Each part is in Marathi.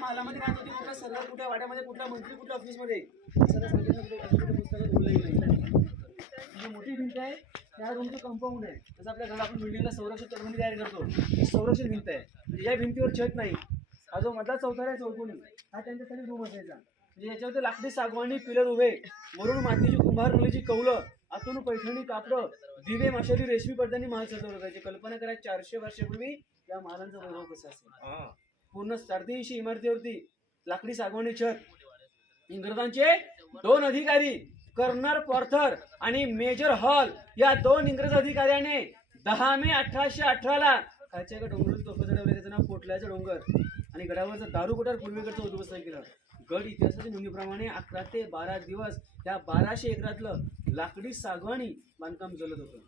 महालामध्ये काय होती, कुठल्या सरकार कुठल्या वाड्यामध्ये, कुठल्या मंत्री कुठल्या ऑफिसमध्ये सगळं सांगितलं पुस्तकात बोललेलं नाही. जी मोठी भिंत आहे त्या रूमचं कंपाऊंड आहे. जसं आपल्या घरात आपण बिल्डिंगला संरक्षण तटबंदी तयार करतो, संरक्षण भिंत आहे. म्हणजे या भिंतीवर छत नाही. हा जो मधला चौथरा आहे चौकोनी, हा त्यांच्यासाठी रूम असायचा. म्हणजे याच्यावरती लाकडी सागवानी पिलर उभे, वरून मातीची कुंभार मुलीची कौलं, आतून पैठणी कापडं, दिवे माशाली रेशमी पडद्यांनी महाल सजवलं जायचे. कल्पना करा 400 वर्षापूर्वी या महालांचा वैभव कसा असेल. पूर्ण 350 इमारतीवरती लाकडी सागवानी छत. इंग्रजांचे 2 अधिकारी कर्नल पॉर्थर आणि मेजर हॉल या 2 इंग्रज अधिकाऱ्याने 10 मे 1818 ला खालच्या एका डोंगरावर तोफ चढवले. त्याचं नाव कोटल्याचं डोंगर. आणि गडावरचा दारू कोठार पूर्वेकडचं उद्ध्वस्त केलं. गड इतिहासाच्या नोंदीप्रमाणे 11 ते 12 दिवस या 1200 एकरातलं लाकडी सागवानी बांधकाम चालत होतं.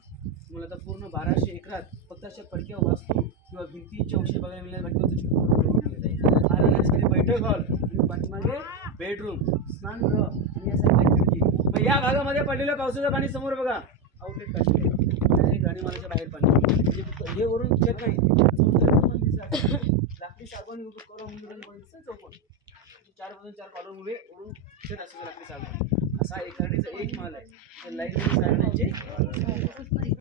तुम्हाला आता पूर्ण 1200 एकरात फक्त अशा पडक्या वास्तू किंवा भिंतीच्या अंशी बघायला मिळणार बाकी बैठक हॉल, पाठीमागे बेडरूम, स्नानगृह आणि या साईडला खिडकी. मग या भागामध्ये पडलेलं पावसाचं पाणी समोर बघा, आउटलेट टाकले आणि गाडीमालाच्या बाहेर पाणी. म्हणजे हे वरून चेक नाही, लाकडी सागवानी चौकोन 4 बाजून 4 कॉलम उभे, वरून छत असं लाकडी सागवानी. असा एकाडीचा एक माल आहे. लाईन सागण्याचे